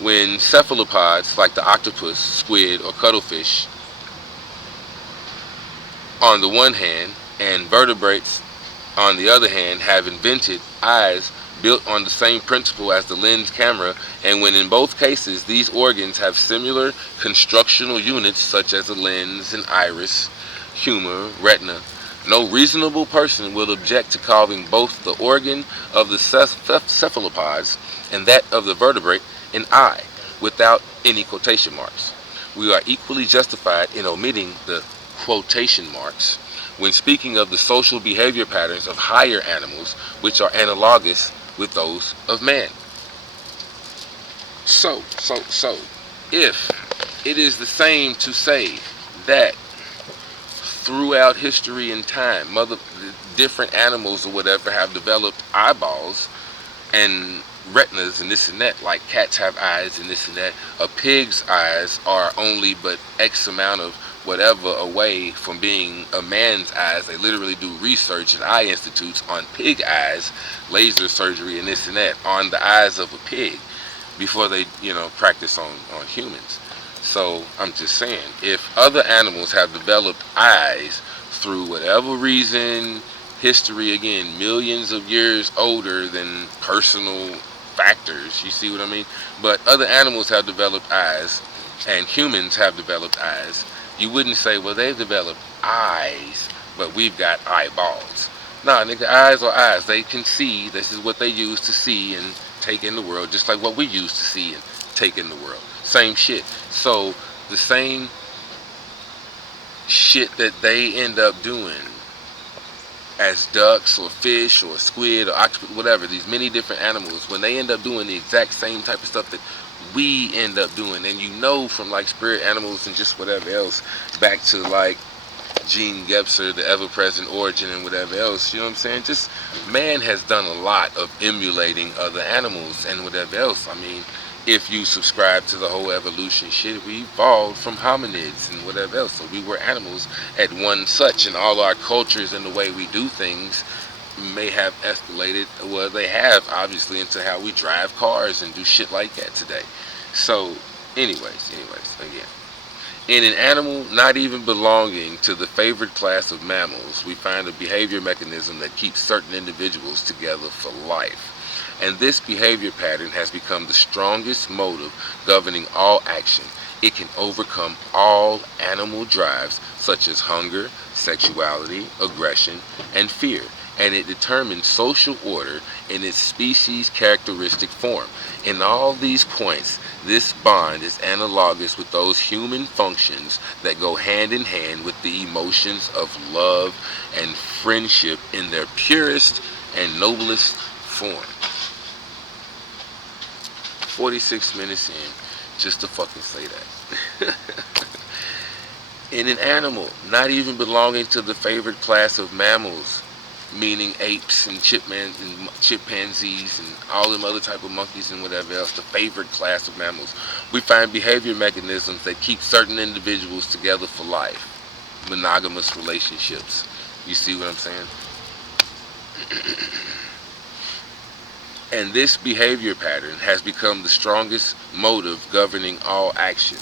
When cephalopods like the octopus, squid, or cuttlefish on the one hand, and vertebrates on the other hand, have invented eyes built on the same principle as the lens camera, and when in both cases these organs have similar constructional units such as a lens, an iris, humor, retina, no reasonable person will object to calling both the organ of the cephalopods and that of the vertebrate an eye, without any quotation marks. We are equally justified in omitting the quotation marks when speaking of the social behavior patterns of higher animals, which are analogous with those of man. So, if it is the same to say that throughout history and time, different animals or whatever have developed eyeballs and retinas and this and that, like cats have eyes and this and that, a pig's eyes are only but X amount of whatever away from being a man's eyes. They literally do research at eye institutes on pig eyes, laser surgery and this and that on the eyes of a pig before they, practice on humans. So I'm just saying, if other animals have developed eyes through whatever reason, history, again, millions of years older than personal factors, you see what I mean? But other animals have developed eyes and humans have developed eyes. You wouldn't say, well, they've developed eyes, but we've got eyeballs. Nah, nigga, eyes are eyes. They can see. This is what they use to see and take in the world, just like what we use to see and take in the world. Same shit. So the same shit that they end up doing as ducks or fish or squid or octopus, whatever, these many different animals, when they end up doing the exact same type of stuff that we end up doing, and from like spirit animals and just whatever else, back to like Gene Gebser, the ever-present origin, and whatever else. You know what I'm saying? Just man has done a lot of emulating other animals and whatever else. I mean, if you subscribe to the whole evolution shit, we evolved from hominids and whatever else. So we were animals at one such, and all our cultures and the way we do things may have escalated. Well, they have obviously into how we drive cars and do shit like that today. So, anyways, again. In an animal not even belonging to the favored class of mammals, we find a behavior mechanism that keeps certain individuals together for life. And this behavior pattern has become the strongest motive governing all action. It can overcome all animal drives such as hunger, sexuality, aggression, and fear. And it determines social order in its species characteristic form. In all these points, this bond is analogous with those human functions that go hand in hand with the emotions of love and friendship in their purest and noblest form. 46 minutes in, just to fucking say that. In an animal not even belonging to the favored class of mammals, meaning apes and chimpanzees and all them other type of monkeys and whatever else, the favorite class of mammals, we find behavior mechanisms that keep certain individuals together for life. Monogamous relationships. You see what I'm saying? And this behavior pattern has become the strongest motive governing all action.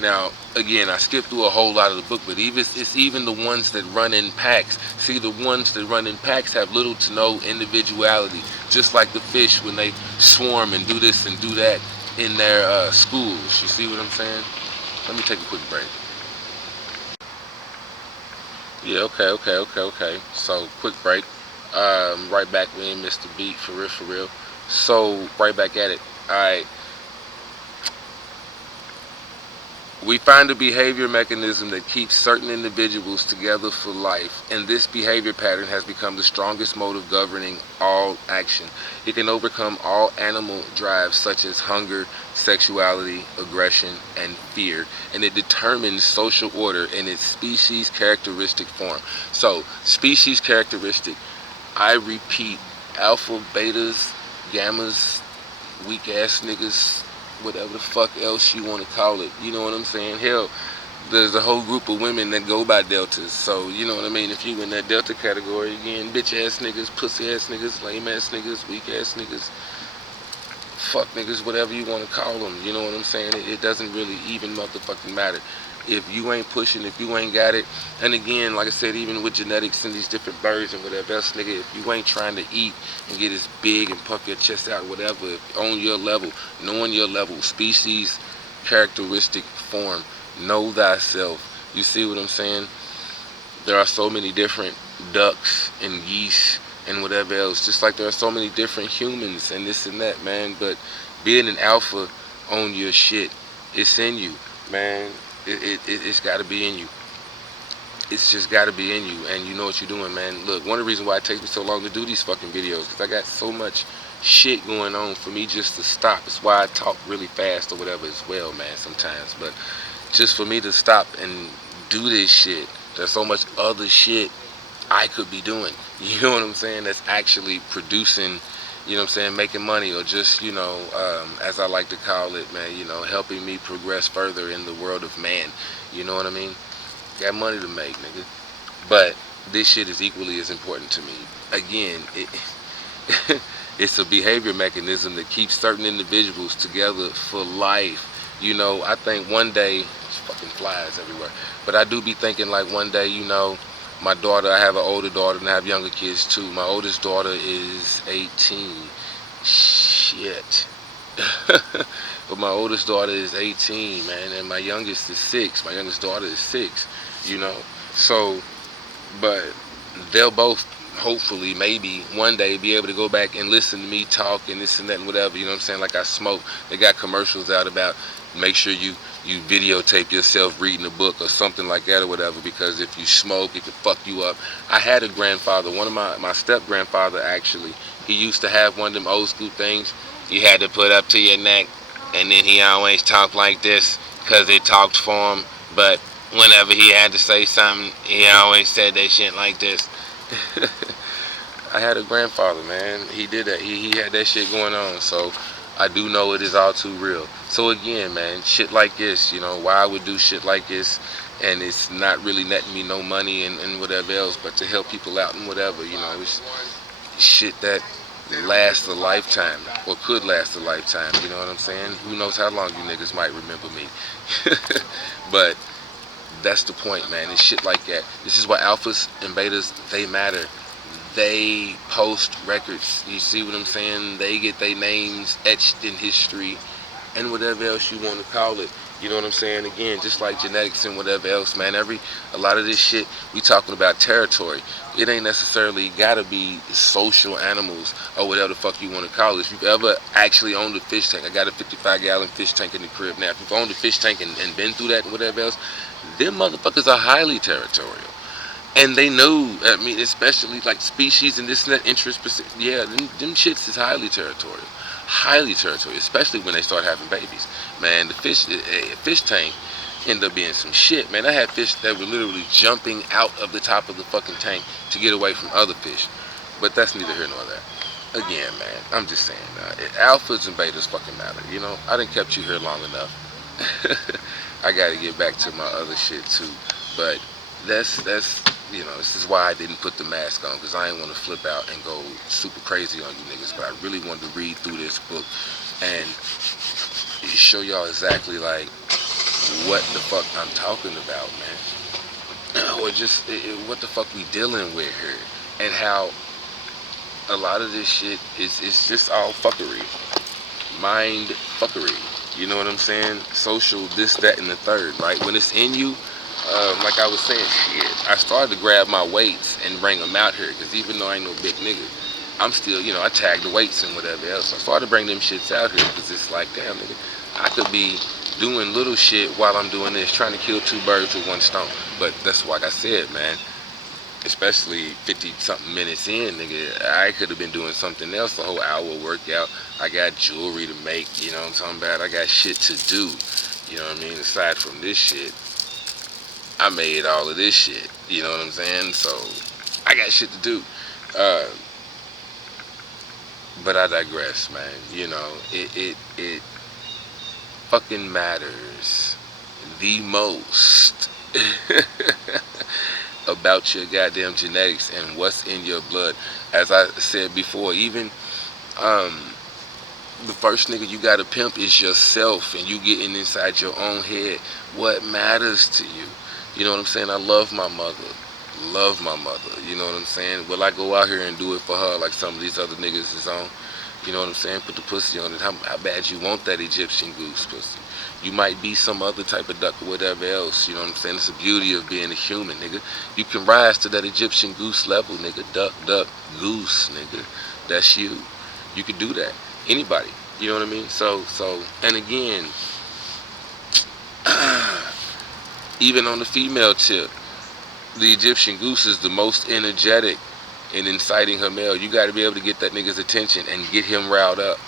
Now, again, I skipped through a whole lot of the book, but it's even the ones that run in packs. See, the ones that run in packs have little to no individuality, just like the fish when they swarm and do this and do that in their schools. You see what I'm saying? Let me take a quick break. Yeah, okay. So, quick break. Right back, we ain't missed the beat, for real. So, right back at it. Alright. We find a behavior mechanism that keeps certain individuals together for life, and this behavior pattern has become the strongest motive governing all action. It can overcome all animal drives such as hunger, sexuality, aggression, and fear, and it determines social order in its species characteristic form. So, species characteristic, I repeat, alpha, betas, gammas, weak ass niggas, whatever the fuck else you want to call it. You know what I'm saying? Hell, there's a whole group of women that go by deltas. So, you know what I mean? If you in that delta category, again, bitch ass niggas, pussy ass niggas, lame ass niggas, weak ass niggas, fuck niggas, whatever you want to call them. You know what I'm saying? It doesn't really even motherfucking matter. If you ain't pushing, if you ain't got it, and again, like I said, even with genetics and these different birds and whatever else, nigga, if you ain't trying to eat and get as big and puff your chest out, whatever, if on your level, knowing your level, species, characteristic, form, know thyself. You see what I'm saying? There are so many different ducks and geese and whatever else, just like there are so many different humans and this and that, man. But being an alpha on your shit, it's in you, man. It's got to be in you. It's just got to be in you, and you know what you're doing, man. Look, one of the reasons why it takes me so long to do these fucking videos, because I got so much shit going on for me just to stop. It's why I talk really fast or whatever as well, man, sometimes. But just for me to stop and do this shit, there's so much other shit I could be doing. You know what I'm saying? That's actually producing, you know what I'm saying, making money, or just, you know, as I like to call it, man, you know, helping me progress further in the world of man. You know what I mean? Got money to make, nigga. But this shit is equally as important to me. Again, it's a behavior mechanism that keeps certain individuals together for life. You know, I think one day, it's fucking flies everywhere, but I do be thinking like one day, you know, my daughter, I have an older daughter and I have younger kids too. My oldest daughter is 18. Shit. But my oldest daughter is 18, man, and my youngest is 6. My youngest daughter is 6, you know. So, but they'll both hopefully, maybe one day be able to go back and listen to me talk and this and that and whatever, you know what I'm saying? Like I smoke. They got commercials out about make sure you videotape yourself reading a book or something like that or whatever, because if you smoke, it could fuck you up. I had a grandfather, one of my step-grandfather actually, he used to have one of them old school things you had to put up to your neck, and then he always talked like this because it talked for him, but Whenever he had to say something, he always said that shit like this. I had a grandfather, man. He did that. He had that shit going on. So I do know it is all too real. So again, man, shit like this, why I would do shit like this, and it's not really netting me no money and whatever else, but to help people out and whatever, it's shit that lasts a lifetime or could last a lifetime. You know what I'm saying? Who knows how long you niggas might remember me? But that's the point, man. It's shit like that. This is why alphas and betas, they matter. They post records. You see what I'm saying? They get their names etched in history and whatever else you want to call it. You know what I'm saying? Again, just like genetics and whatever else, man. A lot of this shit, we talking about territory. It ain't necessarily gotta be social animals or whatever the fuck you want to call it. If you've ever actually owned a fish tank, I got a 55-gallon fish tank in the crib now. If you've owned a fish tank and been through that and whatever else, them motherfuckers are highly territorial. And they know, I mean, especially like species and this and that, interest-specific, yeah, them shits is highly territorial. Highly territorial, especially when they start having babies. Man, the fish tank ended up being some shit, man. I had fish that were literally jumping out of the top of the fucking tank to get away from other fish. But that's neither here nor there. Again, man, I'm just saying, alphas and betas fucking matter, I done kept you here long enough. I gotta get back to my other shit too. But that's this is why I didn't put the mask on, because I didn't want to flip out and go super crazy on you niggas. But I really wanted to read through this book and show y'all exactly like what the fuck I'm talking about, man. Or just what the fuck we dealing with here, and how a lot of this shit is just all fuckery, mind fuckery. You know what I'm saying? Social this, that, and the third, right? When it's in you, like I was saying, shit, I started to grab my weights and bring them out here, because even though I ain't no big nigga, I'm still, I tag the weights and whatever else. I started to bring them shits out here, because it's like, damn, nigga, I could be doing little shit while I'm doing this, trying to kill two birds with one stone. But that's like I said, man, especially 50-something minutes in, nigga, I could have been doing something else the whole hour workout. I got jewelry to make, you know what I'm talking about? I got shit to do, you know what I mean? Aside from this shit, I made all of this shit, you know what I'm saying? So, I got shit to do. But I digress, man. It fucking matters the most about your goddamn genetics and what's in your blood. As I said before, even the first nigga you gotta pimp is yourself, and you getting inside your own head. What matters to you? You know what I'm saying? I love my mother. Love my mother. You know what I'm saying? Will I go out here and do it for her like some of these other niggas is on? You know what I'm saying? Put the pussy on it. How bad you want that Egyptian goose pussy? You might be some other type of duck or whatever else. You know what I'm saying? It's the beauty of being a human, nigga. You can rise to that Egyptian goose level, nigga. Duck, duck, goose, nigga. That's you. You can do that. Anybody. You know what I mean? So, and again, even on the female tip, the Egyptian goose is the most energetic in inciting her male. You got to be able to get that nigga's attention and get him riled up.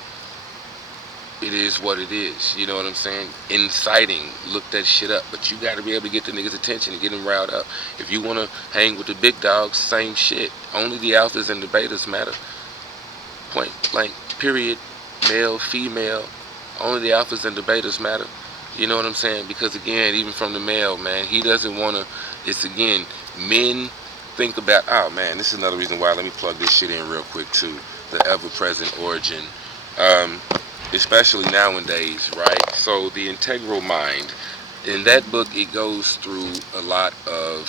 It is what it is. You know what I'm saying? Inciting. Look that shit up. But you got to be able to get the nigga's attention and get him riled up. If you want to hang with the big dogs, same shit. Only the alphas and the betas matter. Point blank. Period. Male, female. Only the alphas and the betas matter. You know what I'm saying? Because again, even from the male, man, he doesn't want to. It's again, men think about, oh man, this is another reason why. Let me plug this shit in real quick too. The ever-present origin, especially nowadays, right? So the integral mind. In that book, it goes through a lot of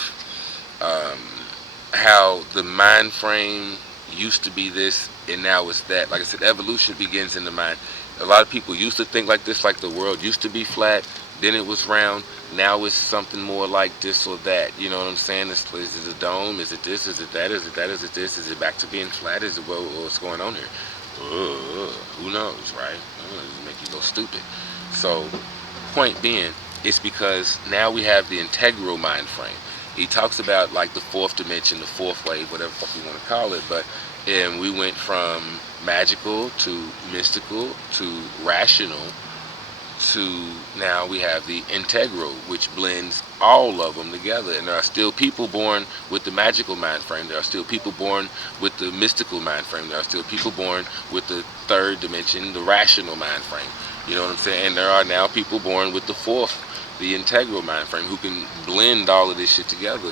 how the mind frame used to be this and now it's that. Like I said, evolution begins in the mind. A lot of people used to think like this, like the world used to be flat, then it was round, now it's something more like this or that. You know what I'm saying? Is it a dome? Is it this? Is it that? Is it that? Is it this? Is it back to being flat? Is it what's going on here? Who knows, right? It make you go stupid. So, point being, it's because now we have the integral mind frame. He talks about like the fourth dimension, the fourth wave, whatever the fuck you want to call it, but and we went from magical to mystical to rational to now we have the integral, which blends all of them together. And there are still people born with the magical mind frame. There are still people born with the mystical mind frame. There are still people born with the third dimension, the rational mind frame. You know what I'm saying? And there are now people born with the fourth, the integral mind frame, who can blend all of this shit together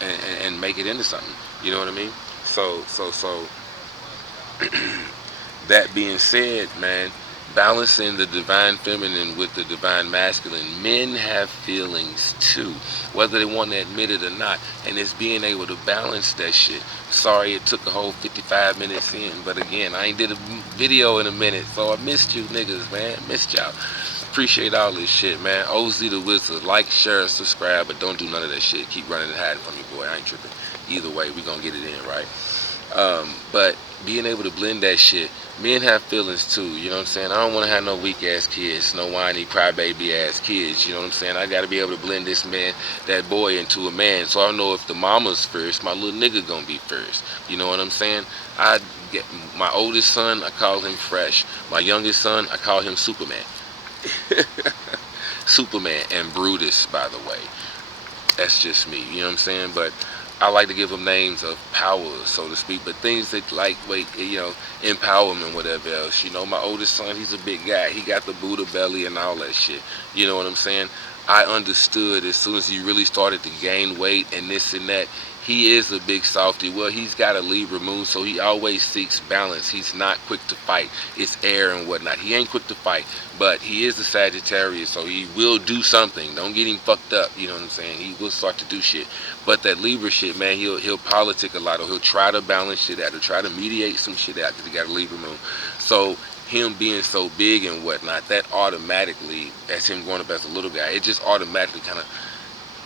and make it into something. You know what I mean? So that being said, man, balancing the divine feminine with the divine masculine, men have feelings too, whether they want to admit it or not, and it's being able to balance that shit. Sorry it took a whole 55 minutes in, but again, I ain't did a video in a minute, so I missed you niggas, man. Missed y'all. Appreciate all this shit, man. OZ the Wizard, like, share, subscribe, but don't do none of that shit. Keep running and hiding from me, boy. I ain't tripping. Either way, we gonna get it in, right? But being able to blend that shit, men have feelings too, you know what I'm saying? I don't want to have no weak ass kids, no whiny crybaby ass kids, you know what I'm saying? I got to be able to blend this man, that boy, into a man, so I know if the mama's first, my little nigga gonna be first, you know what I'm saying? I get my oldest son, I call him Fresh. My youngest son, I call him Superman. Superman, and Brutus, by the way. That's just me, you know what I'm saying? But I like to give them names of power, so to speak, but things that lightweight, you know, empowerment, whatever else. You know, my oldest son, he's a big guy. He got the Buddha belly and all that shit. You know what I'm saying? I understood as soon as he really started to gain weight and this and that, he is a big softy. Well, he's got a Libra moon, so he always seeks balance. He's not quick to fight. It's air and whatnot. He ain't quick to fight, but he is a Sagittarius, so he will do something. Don't get him fucked up, you know what I'm saying? He will start to do shit. But that Libra shit, man, he'll politic a lot, or he'll try to balance shit out, or try to mediate some shit out, because he got a Libra moon. So him being so big and whatnot, that automatically, as him growing up as a little guy, it just automatically kind of,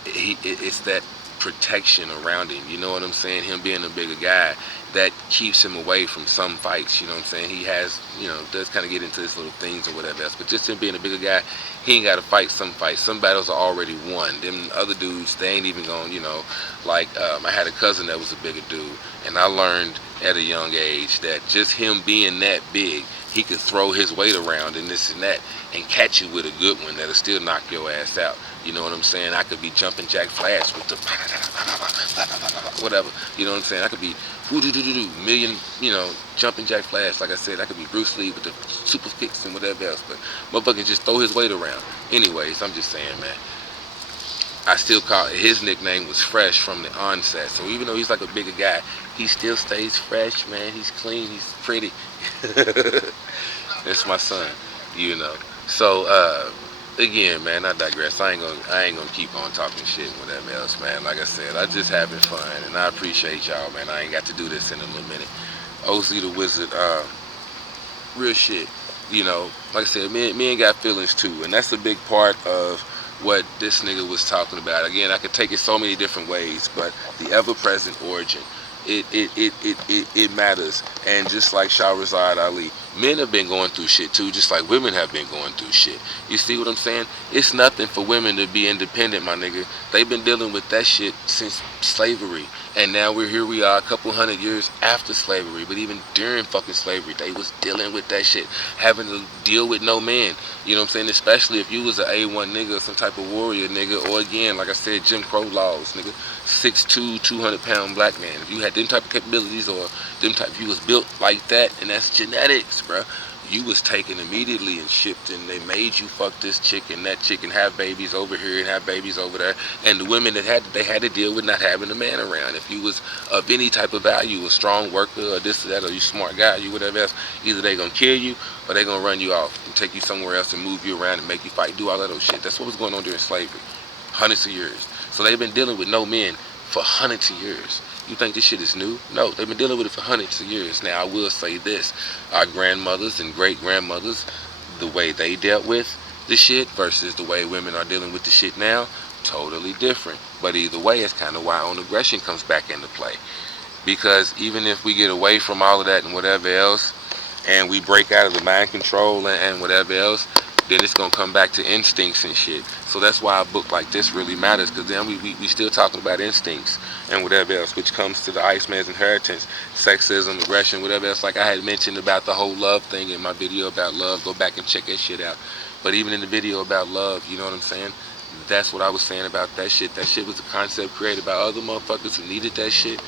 it's that protection around him, you know what I'm saying? Him being a bigger guy, that keeps him away from some fights, you know what I'm saying? He has, you know, does kind of get into his little things or whatever else, but just him being a bigger guy, he ain't got to fight some fights. Some battles are already won. Them other dudes, they ain't even going, you know, like, I had a cousin that was a bigger dude, and I learned at a young age that just him being that big, he could throw his weight around and this and that and catch you with a good one that'll still knock your ass out. You know what I'm saying? I could be jumping Jack Flash with the whatever. You know what I'm saying? I could be million, you know, jumping Jack Flash. Like I said, I could be Bruce Lee with the super kicks and whatever else. But motherfucker just throw his weight around. Anyways, I'm just saying, man. I still call his nickname was Fresh from the onset. So even though he's like a bigger guy, he still stays fresh, man. He's clean. He's pretty. That's my son, you know. So again, man, I digress. I ain't gonna keep on talking shit and whatever else, man. Like I said, I just having fun, and I appreciate y'all, man. I ain't got to do this in a little minute. OZ the Wizard, real shit. You know, like I said, men got feelings too, and that's a big part of what this nigga was talking about. Again, I could take it so many different ways, but the ever-present origin, it matters. And just like Shahrazad Ali, men have been going through shit too, just like women have been going through shit. You see what I'm saying? It's nothing for women to be independent, my nigga. They've been dealing with that shit since slavery. And now here we are a couple hundred years after slavery. But even during fucking slavery, they was dealing with that shit, having to deal with no man. You know what I'm saying? Especially if you was an A1 nigga, some type of warrior nigga, or again, like I said, Jim Crow laws, nigga. 6'2", 200-pound black man. If you had them type of capabilities, or them type, if you was built like that, and that's genetics, bruh, you was taken immediately and shipped, and they made you fuck this chick and that chick and have babies over here and have babies over there. And the women that they had to deal with not having a man around. If you was of any type of value, a strong worker or this or that, or you smart guy, you whatever else, either they gonna kill you or they gonna run you off and take you somewhere else and move you around and make you fight, do all that old shit. That's what was going on during slavery, hundreds of years. So they've been dealing with no men for hundreds of years. You think this shit is new? No, they've been dealing with it for hundreds of years. Now, I will say this. Our grandmothers and great-grandmothers, the way they dealt with the shit versus the way women are dealing with the shit now, totally different. But either way, it's kind of why own aggression comes back into play. Because even if we get away from all of that and whatever else, and we break out of the mind control and whatever else, then it's gonna come back to instincts and shit. So that's why a book like this really matters, because then we still talking about instincts and whatever else, which comes to the Iceman's inheritance, sexism, aggression, whatever else. Like I had mentioned about the whole love thing in my video about love. Go back and check that shit out. But even in the video about love, you know what I'm saying? That's what I was saying about that shit. That shit was a concept created by other motherfuckers who needed that shit.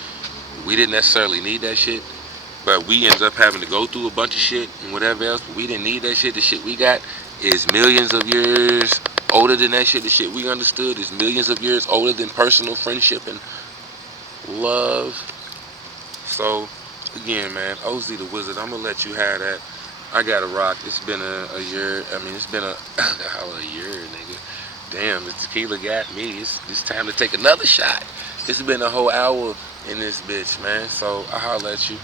We didn't necessarily need that shit, but we ended up having to go through a bunch of shit and whatever else. But we didn't need that shit. The shit we got is millions of years older than that shit. The shit we understood is millions of years older than personal friendship and love. So, again, man, OZ the Wizard, I'm gonna let you have that. I gotta rock. It's been a year. I mean, it's been a year, nigga. Damn, the tequila got me. It's time to take another shot. It's been a whole hour in this bitch, man. So I holler at you.